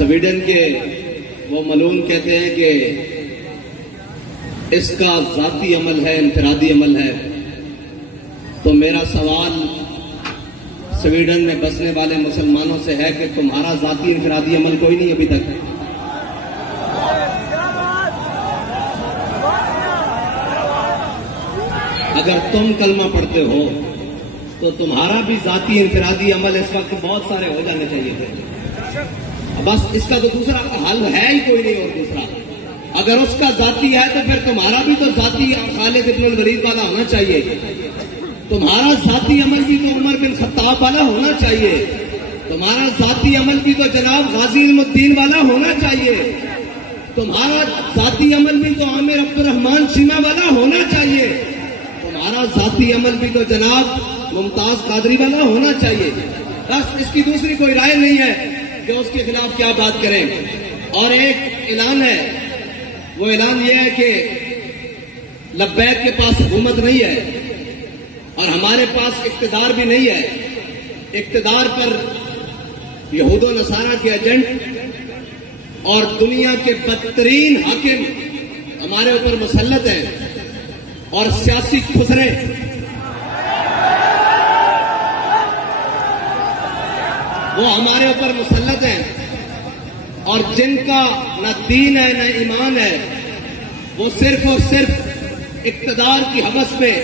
Sweden के वो मलून कहते हैं कि इसका जाती अमल है, इनफरादी अमल है। तो मेरा सवाल स्वीडन में बसने वाले मुसलमानों से है कि तुम्हारा जाती इनफरादी अमल कोई नहीं अभी तक? अगर तुम कलमा पढ़ते हो तो तुम्हारा भी जाती इनफरादी अमल इस वक्त बहुत सारे हो जाने चाहिए थे। बस इसका तो दूसरा हल है ही कोई नहीं। और दूसरा, अगर उसका जाती है तो फिर तुम्हारा भी तो जाती खालिद इब्न वलीद वाला होना चाहिए। तुम्हारा जाती अमल भी तो उमर बिन खत्ताब वाला होना चाहिए। तुम्हारा जाती अमल भी तो जनाब गाजी इल्मुद्दीन वाला होना चाहिए। तुम्हारा जाती अमल भी तो आमिर अब्दुर्रहमान शीमा वाला होना चाहिए। तुम्हारा जाती अमल भी तो जनाब मुमताज कादरी वाला होना चाहिए। बस इसकी दूसरी कोई राय नहीं है कि उसके खिलाफ क्या बात करें। और एक ऐलान है, वो ऐलान ये है कि लब्बैक के पास हुकूमत नहीं है और हमारे पास इक्तदार भी नहीं है। इक्तदार पर यहूद व नसारा के एजेंट और दुनिया के बदतरीन हाकिम हमारे ऊपर मुसल्लत हैं और सियासी खुसरे वो हमारे ऊपर मुसल्लत हैं और जिनका न दीन है न ईमान है, वो सिर्फ और सिर्फ इक्तदार की हवस में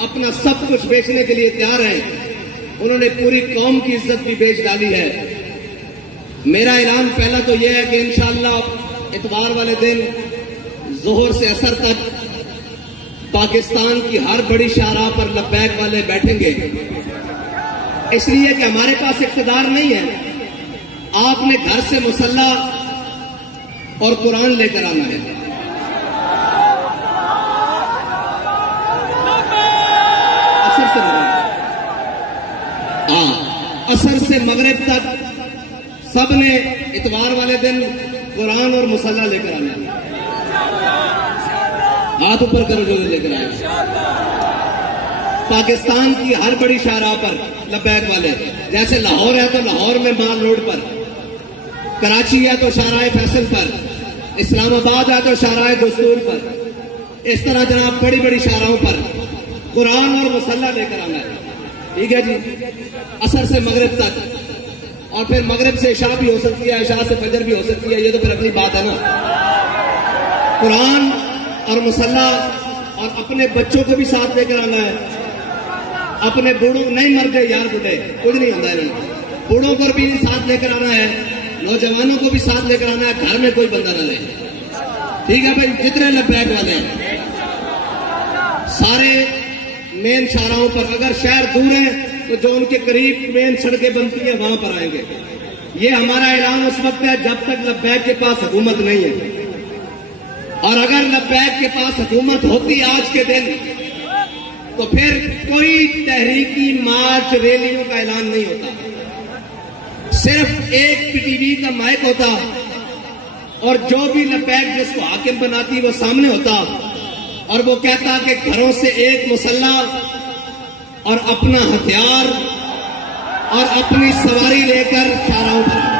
अपना सब कुछ बेचने के लिए तैयार हैं। उन्होंने पूरी कौम की इज्जत भी बेच डाली है। मेरा ऐलान पहला तो यह है कि इंशाअल्लाह इतवार वाले दिन जोहर से असर तक पाकिस्तान की हर बड़ी शाहराह पर लब्बैक वाले बैठेंगे, इसलिए कि हमारे पास इख्तिदार नहीं है। आपने घर से मुसल्ला और कुरान लेकर आना है। असर से मगरिब तक सबने इतवार वाले दिन कुरान और मुसल्ला लेकर आना है। हाथ ऊपर करो जो लेकर आए। पाकिस्तान की हर बड़ी शाहराह पर लब्बैक वाले, जैसे लाहौर है तो लाहौर में माल रोड पर, कराची है तो शाहराह फैसल पर, इस्लामाबाद है तो शाहराह दस्तूर पर, इस तरह जनाब बड़ी बड़ी शाहराहों पर कुरान और मुसल्ला लेकर आना है। ठीक है जी, असर से मगरिब तक, और फिर मगरिब से इशा भी हो सकती है, इशा से फजर भी हो सकती है। ये तो फिर अगली बात है ना। कुरान और मुसल्ला, और अपने बच्चों को भी साथ लेकर आना है। अपने बूढ़ों नहीं मर गए यार, बूढ़े कुछ नहीं होता है, बूढ़ों को भी साथ लेकर आना है, नौजवानों को भी साथ लेकर आना है। घर में कोई बंदा न रहे। ठीक है भाई, जितने लब्बैक वाले हैं सारे मेन शाहराहों पर, अगर शहर दूर है तो जो उनके करीब मेन सड़कें बनती है वहां पर आएंगे। ये हमारा ऐलान उस वक्त है जब तक लब्बैक के पास हुकूमत नहीं है। और अगर लब्बैक के पास हुकूमत होती आज के दिन तो फिर कोई तहरीकी मार्च रैलियों का ऐलान नहीं होता, सिर्फ एक पीटीवी का माइक होता और जो भी लब्बैक जिसको हाकिम बनाती वो सामने होता और वो कहता कि घरों से एक मुसल्ला और अपना हथियार और अपनी सवारी लेकर शाहराहों पर।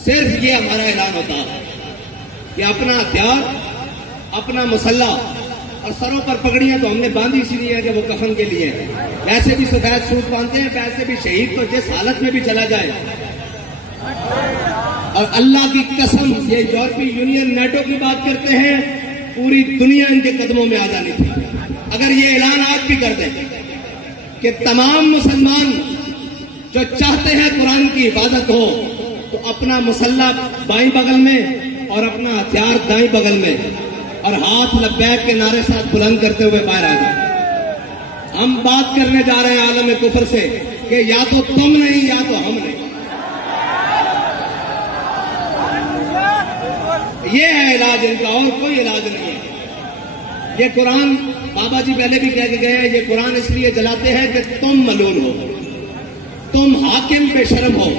सिर्फ ये हमारा ऐलान होता कि अपना हथियार, अपना मुसल्ला और सरों पर पगड़ियां तो हमने बांधी इसलिए है कि वो कफन के लिए है। वैसे भी सफेद सूट बांधते हैं, वैसे भी शहीद तो जिस हालत में भी चला जाए। और अल्लाह की कसम, ये यूरोपीय यूनियन नेटो की बात करते हैं, पूरी दुनिया इनके कदमों में आ जानी थी। अगर ये ऐलान आज भी कर दें कि तमाम मुसलमान जो चाहते हैं कुरान की हिफाजत हो तो अपना मुसल्ला बाईं बगल में और अपना हथियार दाईं बगल में और हाथ लब्बैक के नारे साथ बुलंद करते हुए बाहर आ जाए। हम बात करने जा रहे हैं आलम कुफर से कि या तो तुम नहीं या तो हम नहीं। ये है इलाज इनका, और कोई इलाज नहीं है। ये कुरान बाबा जी पहले भी कह के गए हैं, ये कुरान इसलिए जलाते हैं कि तुम मलून हो, तुम हाकिम बेशरम हो।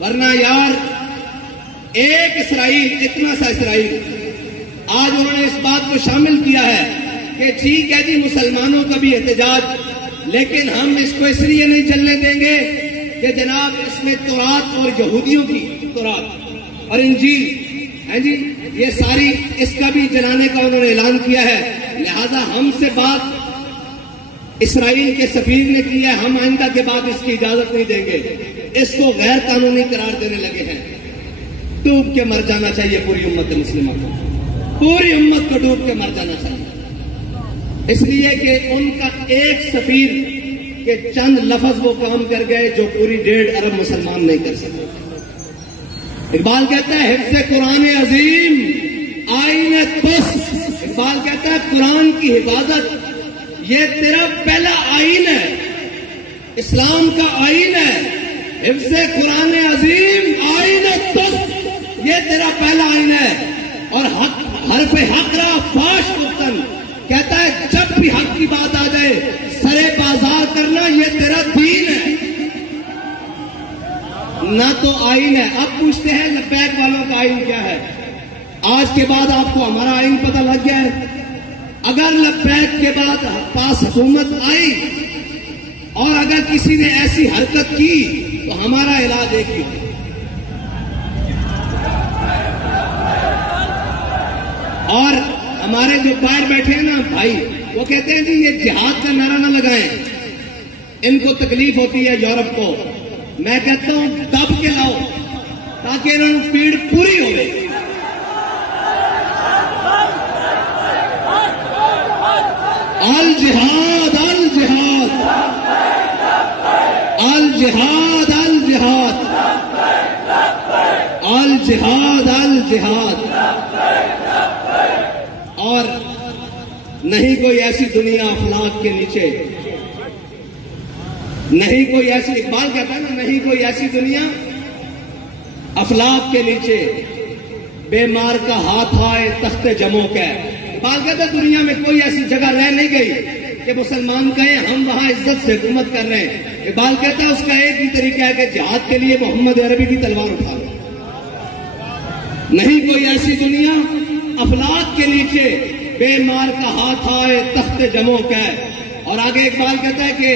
वरना यार एक इसराइल, इतना सा इसराइल, आज उन्होंने इस बात को शामिल किया है कि ठीक है जी मुसलमानों का भी एहतजाज, लेकिन हम इसको इसलिए नहीं चलने देंगे कि जनाब इसमें तौरात और यहूदियों की तौरात और इंजील है जी, ये सारी इसका भी जलाने का उन्होंने ऐलान किया है। लिहाजा हमसे बात इसराइल के सफीर ने की है, हम आइंदा के बाद इसकी इजाजत नहीं देंगे। इसको गैर कानूनी करार देने लगे हैं। डूब के मर जाना चाहिए पूरी उम्मत मुस्लिमा को, पूरी उम्मत को डूब के मर जाना चाहिए, इसलिए कि उनका एक सफीर के चंद लफ्ज वो काम कर गए जो पूरी 1.5 अरब मुसलमान नहीं कर सके। इकबाल कहता है हिफ्ज़े कुरान अजीम आईने तुस। इकबाल कहता है कुरान की हिफाजत ये तेरा पहला आईन है, इस्लाम का आईन है। हिफ्ज़े कुरान अजीम आईने तुस, ये तेरा पहला आईन है। और हरफ हकरा फाश वतन कहता है जब भी हक की बात आ जाए सरे बाजार करना ये तेरा दीन है, ना तो आईन है। अब पूछते हैं लब्बैक वालों का आईन क्या है? आज के बाद आपको हमारा आईन पता लग गया है। अगर लब्बैक के बाद पास हुकूमत आई और अगर किसी ने ऐसी हरकत की तो हमारा इलाज एक ही है। और हमारे जो बाहर बैठे हैं ना भाई, वो कहते हैं जी ये जिहाद का नारा ना लगाएं, इनको तकलीफ होती है यूरोप को। मैं कहता हूं दब के लाओ ताकि इन्होंने पीड़ पूरी हो गई। अल जिहाद अल जिहाद अल जिहाद अल जिहाद अल जिहाद अल जिहाद। और नहीं कोई ऐसी दुनिया अफलाक के नीचे, नहीं कोई ऐसी, इकबाल कहता है ना, नहीं कोई ऐसी दुनिया अफलाक के नीचे बेमार का हाथ आए तख्ते जमो के। इकबाल कहता है दुनिया में कोई ऐसी जगह रह नहीं गई कि मुसलमान कहें हम वहां इज्जत से हुकूमत कर रहे हैं। इकबाल कहता है उसका एक ही तरीका है कि जिहाद के लिए मोहम्मद अरबी की तलवार उठा लो। नहीं कोई ऐसी दुनिया अफलाक के नीचे बेमार का हाथ आए तख्ते जमो के। और आगे इकबाल कहता है कि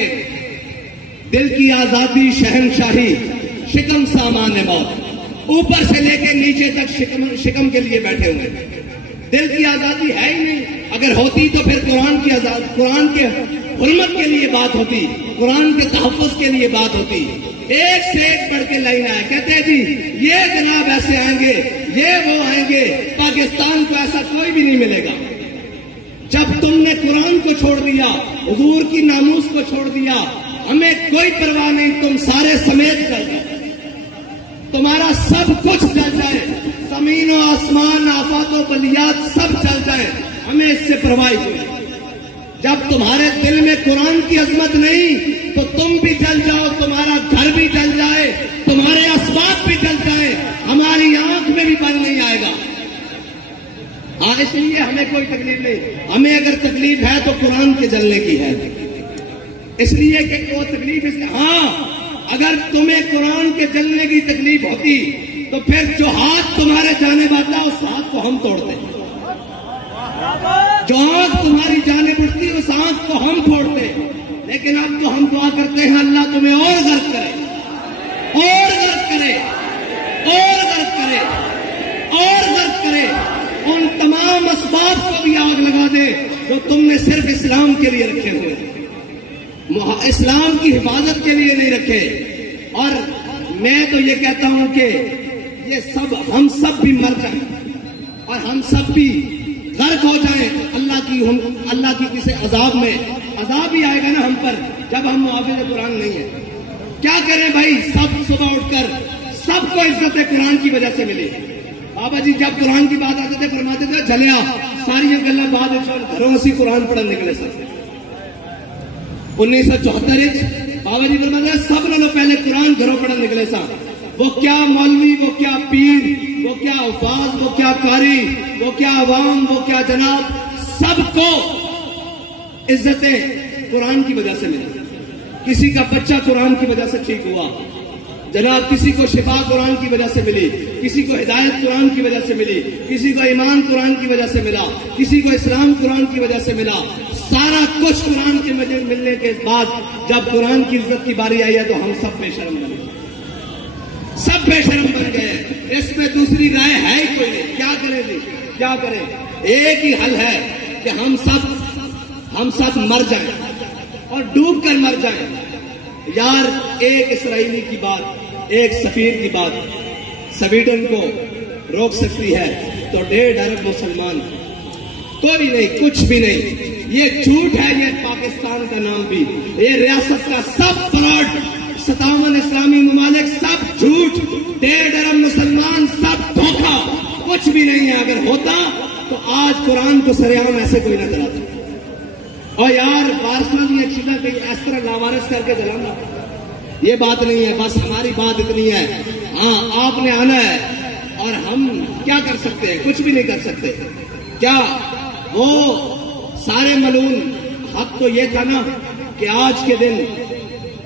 दिल की आजादी शहनशाही शिकम सामान मौत, ऊपर से लेकर नीचे तक शिकम के लिए बैठे हुए। दिल की आजादी है ही नहीं, अगर होती तो फिर कुरान की आजादी, कुरान के हुर्मत के लिए बात होती, कुरान के तहफ़्फ़ुज़ के लिए बात होती। एक से एक बढ़ के लाइन आए, कहते हैं जी ये जनाब ऐसे आएंगे, ये वो आएंगे, पाकिस्तान को ऐसा कोई भी नहीं मिलेगा। जब तुमने कुरान को छोड़ दिया, हुजूर की नामूस को छोड़ दिया, हमें कोई परवाह नहीं, तुम सारे समेत चल जाओ, तुम्हारा सब कुछ चल जाए, जमीन और आसमान आफात और बलियात सब चल जाए, हमें इससे परवाह कोई। जब तुम्हारे दिल में कुरान की अजमत नहीं तो तुम भी जल जाओ, तुम्हारा घर भी जल जाए, तुम्हारे असबाब भी जल जाए, हमारी आंख में भी बल नहीं आएगा। हाँ, इसलिए हमें कोई तकलीफ नहीं। हमें अगर तकलीफ है तो कुरान के जलने की है, इसलिए कि वो तकलीफ इसलिए, हाँ अगर तुम्हें कुरान के जलने की तकलीफ होती तो फिर जो हाथ तुम्हारे जाने वाला उस हाथ को हम तोड़ते, जो आंख तुम्हारी जाने उठती उस आंख को हम फोड़ते। लेकिन अब तो हम दुआ करते हैं अल्लाह तुम्हें और गर्क करे, और गर्क करे, और गर्क करे, और गर्क करे, उन तमाम असबाब को भी आग लगा दे जो तुमने सिर्फ इस्लाम के लिए रखे हुए, इस्लाम की हिफाजत के लिए नहीं रखे। और मैं तो ये कहता हूं कि ये सब, हम सब भी मर जाएं और हम सब भी गर्क हो जाएं अल्लाह की किसी अजाब में। अजाब ही आएगा ना हम पर जब हम मुहाफिज कुरान नहीं है। क्या करें भाई, सब सुबह उठकर सबको इज्जत कुरान की वजह से मिली, बाबा जी जब कुरान की बात आते थे फरमाते थे जलिया सारिया गल्ला बाद घरों से कुरान पढ़न निकले सर 1974 बाबा जी फरमाते सब नालों पहले कुरान घरों पढ़न निकले सा। वो क्या मौलवी, वो क्या पीर, वो क्या उफाज, वो क्या कारी, वो क्या अवाम, वो क्या जनाब, सबको इज्जतें कुरान की वजह से मिली। किसी का बच्चा कुरान की वजह से ठीक हुआ जनाब, किसी को शिफा कुरान की वजह से मिली, किसी को हिदायत कुरान की वजह से मिली, किसी को ईमान कुरान की वजह से मिला, किसी को इस्लाम कुरान की वजह से मिला। सारा कुछ कुरान के मिलने के बाद जब कुरान की इज्जत की बारी आई है तो हम सब बेशरम बन गए, सब बेशरम बन गए। इसमें दूसरी राय है ही कोई नहीं। क्या करें जी, क्या करें? एक ही हल है कि हम सब मर जाएं और डूब कर मर जाएं। यार एक इसराइली की बात, एक सफीर की बात स्वीडन को रोक सकती है तो 1.5 अरब मुसलमान कोई नहीं, कुछ भी नहीं। ये झूठ है, ये पाकिस्तान का नाम भी, ये रियासत का सब फ्रॉड, 57 इस्लामी ममालिक सब झूठ, 1.5 अरब मुसलमान सब धोखा, कुछ भी नहीं है। अगर होता तो आज कुरान को सरेआम ऐसे कोई न जलाता। और यार वारसा की चीजें कहीं इस तरह लावारिस करके जलाना ये बात नहीं है। बस हमारी बात इतनी है, हाँ आपने आना है और हम क्या कर सकते हैं? कुछ भी नहीं कर सकते। क्या वो सारे मलून हक तो ये था ना कि आज के दिन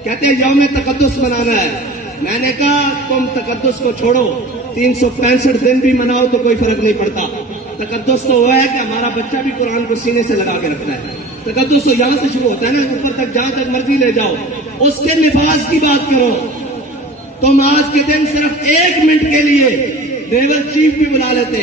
कहते हैं यौम तकद्दुस मनाना है। मैंने कहा तुम तकद्दुस को छोड़ो, 365 दिन भी मनाओ तो कोई फर्क नहीं पड़ता। तकद्दुस तो वह है कि हमारा बच्चा भी कुरान को सीने से लगा के रखता है। तकद्दुस तो यहां से शुरू होता है ना, ऊपर तक जहां तक मर्जी ले जाओ। उसके लिफाज की बात करो। तुम आज के दिन सिर्फ 1 मिनट के लिए नेवल चीफ भी बुला लेते,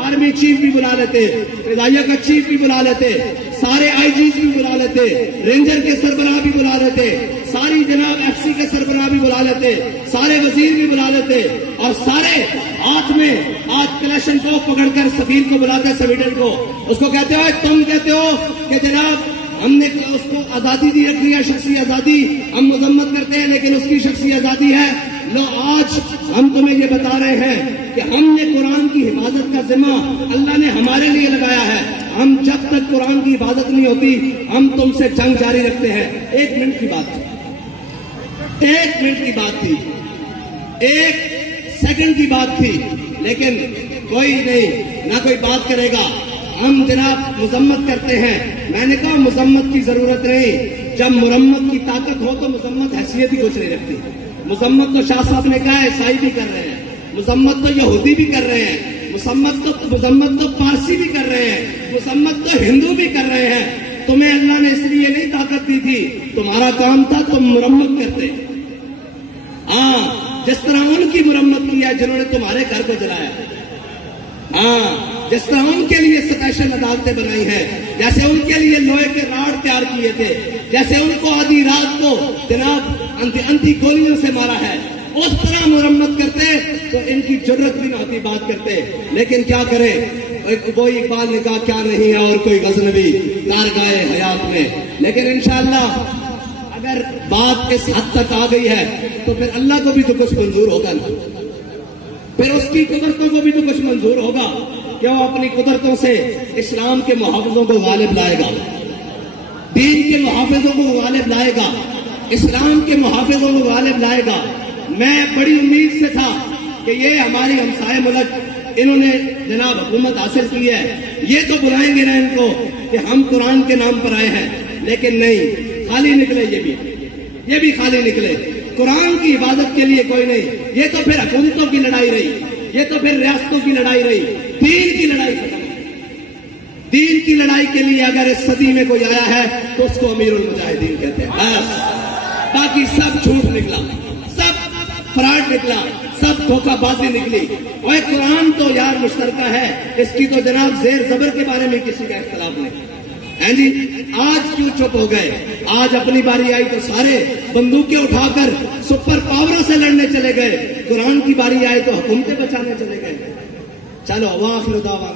आर्मी चीफ भी बुला लेते, फिदाइया का चीफ भी बुला लेते, सारे आईजी भी बुला लेते, रेंजर के सरबराह भी बुला लेते, सारी जनाब एफसी के सरबराह भी बुला लेते, सारे वजीर भी बुला लेते और सारे हाथ में आज कलेक्शन को पकड़कर सफीर को बुलाते, स्वीडन को। उसको कहते हो, तुम कहते हो कि जनाब हमने उसको आजादी दी रखी है, शख्सी आजादी, हम मजम्मत करते हैं लेकिन उसकी शख्सी आजादी है। लो आज हम तुम्हें ये बता रहे हैं कि हमने कुरान की हिफाजत का जिम्मा अल्लाह ने हमारे लिए लगाया है। हम जब तक कुरान की हिफाजत नहीं होती हम तुमसे जंग जारी रखते हैं। 1 मिनट की बात थी, 1 मिनट की बात थी, 1 सेकंड की बात थी, लेकिन कोई नहीं, ना कोई बात करेगा। हम जनाब मुजम्मत करते हैं। मैंने कहा मुजम्मत की जरूरत नहीं, जब मुरम्मत की ताकत हो तो मुजम्मत हैसियत ही कुछ नहीं रखती। मुजम्मत तो शाह साहब ने कहा ईसाई भी कर रहे हैं, मुजम्मत तो यहूदी भी कर रहे हैं, मुजम्मत तो पारसी भी कर रहे हैं, मुजम्मत तो हिंदू भी कर रहे हैं। तुम्हें अल्लाह ने इसलिए नहीं ताकत दी थी, तुम्हारा काम था तुम मुरम्मत करते। हाँ, जिस तरह उनकी मुरम्मत की है जिन्होंने तुम्हारे घर को जलाया। हाँ, जिस तरह उनके लिए स्पेशल अदालतें बनाई हैं, जैसे उनके लिए लोहे के राड तैयार किए थे, जैसे उनको आधी रात को जनाब अंधी गोलियों से मारा है, उस तरह मुरम्मत करते तो इनकी जरूरत भी ना होती बात करते। लेकिन क्या करें, वो इकबाल ने कहा क्या नहीं है और कोई गजनबी कारगाए हयात में। लेकिन इंशाअल्लाह अगर बात इस हद तक आ गई है तो फिर अल्लाह को भी तो कुछ मंजूर होगा ना, फिर उसकी कुदरतों को भी तो कुछ मंजूर होगा कि वो अपनी कुदरतों से इस्लाम के मुहाफिजों को गालिब लाएगा, दीन के मुहाफिजों को गालिब लाएगा, इस्लाम के मुहाफिजों को गालिब लाएगा। मैं बड़ी उम्मीद से था कि ये हमारे हमसाए मुल्क इन्होंने जनाब हुकूमत हासिल की है, ये तो बुलाएंगे ना इनको कि हम कुरान के नाम पर आए हैं, लेकिन नहीं, खाली निकले ये भी खाली निकले। कुरान की इबादत के लिए कोई नहीं, ये तो फिर हुकूमतों की लड़ाई रही, ये तो फिर रियासतों की लड़ाई रही, दीन की लड़ाई खत्म। दीन की लड़ाई के लिए अगर इस सदी में कोई आया है तो उसको अमीरुल मुजाहिदीन कहते हैं। बस बाकी सब झूठ निकला, सब फ्रॉड निकला, सब धोखाबाजी निकली। और कुरान तो यार मुश्तरका है, इसकी तो जनाब जेर जबर के बारे में किसी का इख्तलाफ नहीं है जी। आज क्यों चुप हो गए? आज अपनी बारी आई तो सारे बंदूकें उठाकर सुपर पावरों से लड़ने चले गए, कुरान की बारी आई तो हुकूमतें बचाने चले गए। चलो वाखिर दावा